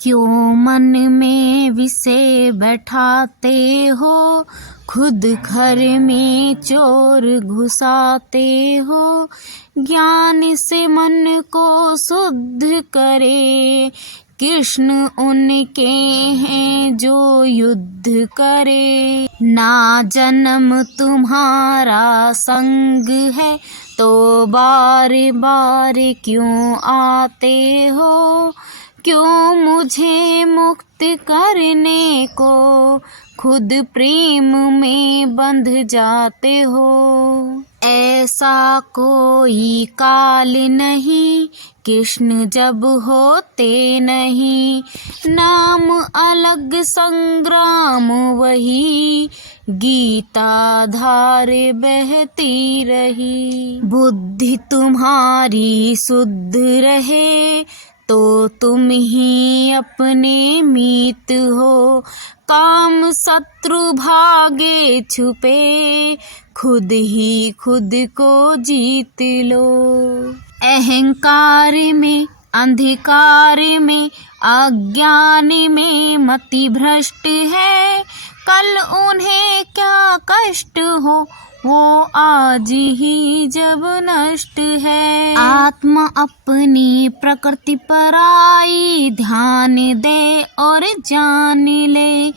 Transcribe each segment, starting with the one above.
क्यों मन में विषय बैठाते हो, खुद घर में चोर घुसाते हो। ज्ञान से मन को शुद्ध करे, कृष्ण उनके हैं जो युद्ध करे। ना जन्म तुम्हारा संग है तो बार बार क्यों आते हो, क्यों मुझे मुक्त करने को खुद प्रेम में बंध जाते हो। ऐसा कोई काल नहीं, कृष्ण जब होते नहीं। नाम अलग संग्राम वही, गीता धार बहती रही। बुद्धि तुम्हारी शुद्ध रहे तो तुम ही अपने मीत हो। काम शत्रु भागे छुपे, खुद ही खुद को जीत लो। अहंकार में अंधकार में अज्ञान में मति भ्रष्ट है, कल उन्हें क्या कष्ट हो वो आज ही जब नष्ट है। आत्मा अपनी प्रकृति पर आई, ध्यान दे और जान ले।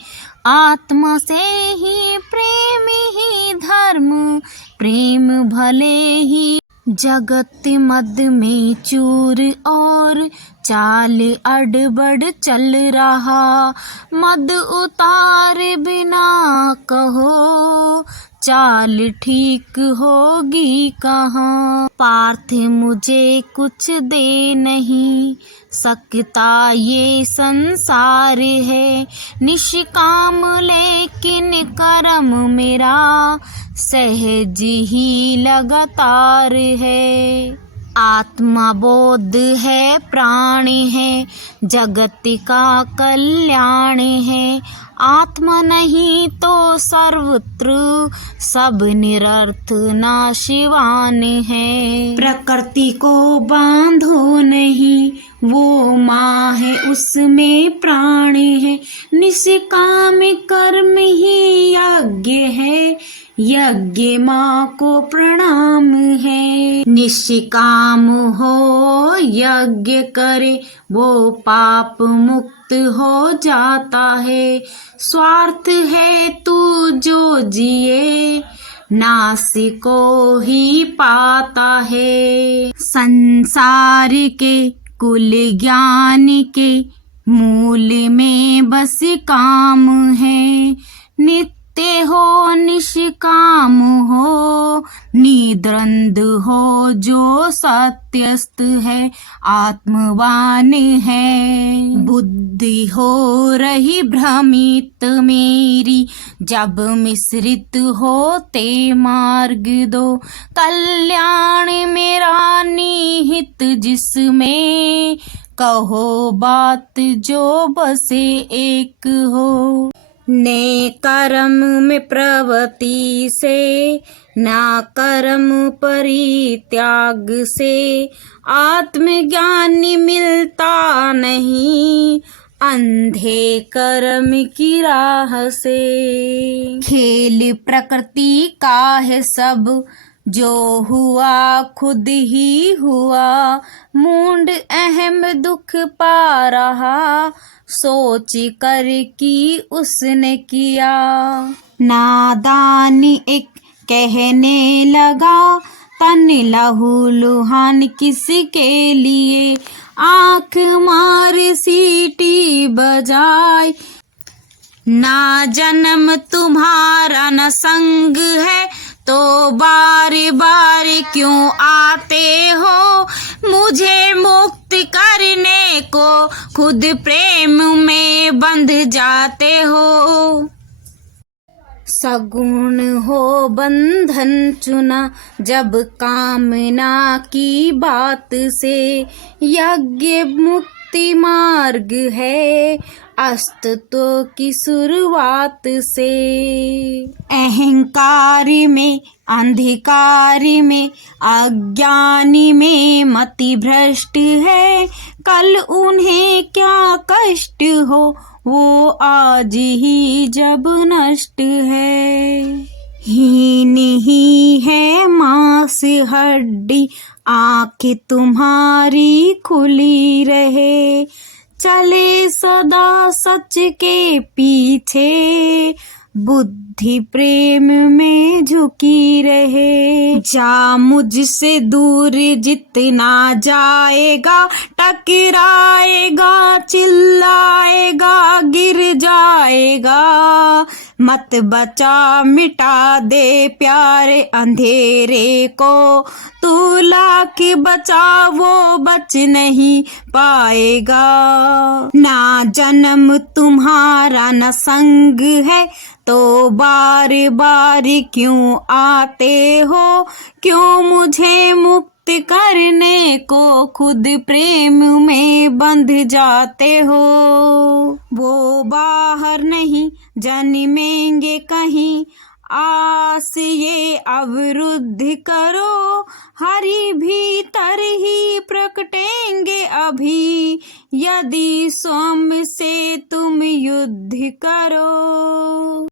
आत्मा से ही प्रेम ही धर्म, प्रेम भले ही जगत मद में चूर और चाल अड़बड़ चल रहा। मद उतार बिना कहो चाल ठीक होगी कहाँ। पार्थ मुझे कुछ दे नहीं सकता ये संसार है, निष्काम लेकिन कर्म मेरा सहज ही लगातार है। आत्मा बोध है प्राण है, जगत का कल्याण है। आत्मा नहीं तो सर्वत्र सब निरर्थ नाशवान है। प्रकृति को बांधो नहीं, वो माँ है उसमें प्राण है। निष्काम कर्म ही यज्ञ है, यज्ञ माँ को प्रणाम है। निष्काम हो यज्ञ करे वो पाप मुक्त हो जाता है। स्वार्थ है तू जो जिए नाश को ही पाता है। संसार के कुल ज्ञान के मूल में बस काम है। नित्य हो निष्काम हो, निद्रंद हो जो सत्यस्थ है, आत्मवान है। बुद्धि हो रही भ्रमित मेरी, जब मिश्रित होते मार्ग दो। कल्याण मेरा निहित जिसमें, कहो बात जो बसे एक हो। ने कर्म में प्रवृत्ति से, ना कर्म परित्याग से, आत्मज्ञान मिलता नहीं अंधे कर्म की राह से। खेल प्रकृति का है सब, जो हुआ खुद ही हुआ। मूंड अहम दुख पा रहा, सोच कर कि उसने किया। नादान एक कहने लगा, तन लहू लुहान किसके लिए। आँख मार सीटी बजाए, ना जन्म तुम्हारा न संग है तो बार बार क्यों आते हो। मुझे मुक्त करने को खुद प्रेम में बंध जाते हो। सगुण हो बंधन चुना जब कामना की बात से, यज्ञ मुक्ति मार्ग है अस्तित्व की शुरुआत से। अहंकार में, अंधकार में, अज्ञानी में मति भ्रष्ट है। कल उन्हें क्या कष्ट हो, वो आज ही जब नष्ट है। हीन ही है मांस हड्डी, आँखें तुम्हारी खुली रहे। चले सदा सच के पीछे, बुद्धि प्रेम में झुकी रहे। जा मुझसे दूर जितना जाएगा, टकराएगा, चिल्लाएगा, गिर जाएगा। मत बचा, मिटा दे प्यारे अंधेरे को, तू लाख बचा वो बच नहीं पाएगा। ना जन्म तुम्हारा न संग है, तो बार बार क्यों आते हो, क्यों मुझे मुक्त करने को खुद प्रेम में बंध जाते हो। वो बाहर नहीं जन्मेंगे कहीं, आस ये अवरुद्ध करो। हरि भीतर ही प्रकटेंगे अभी, यदि स्वयं से तुम युद्ध करो।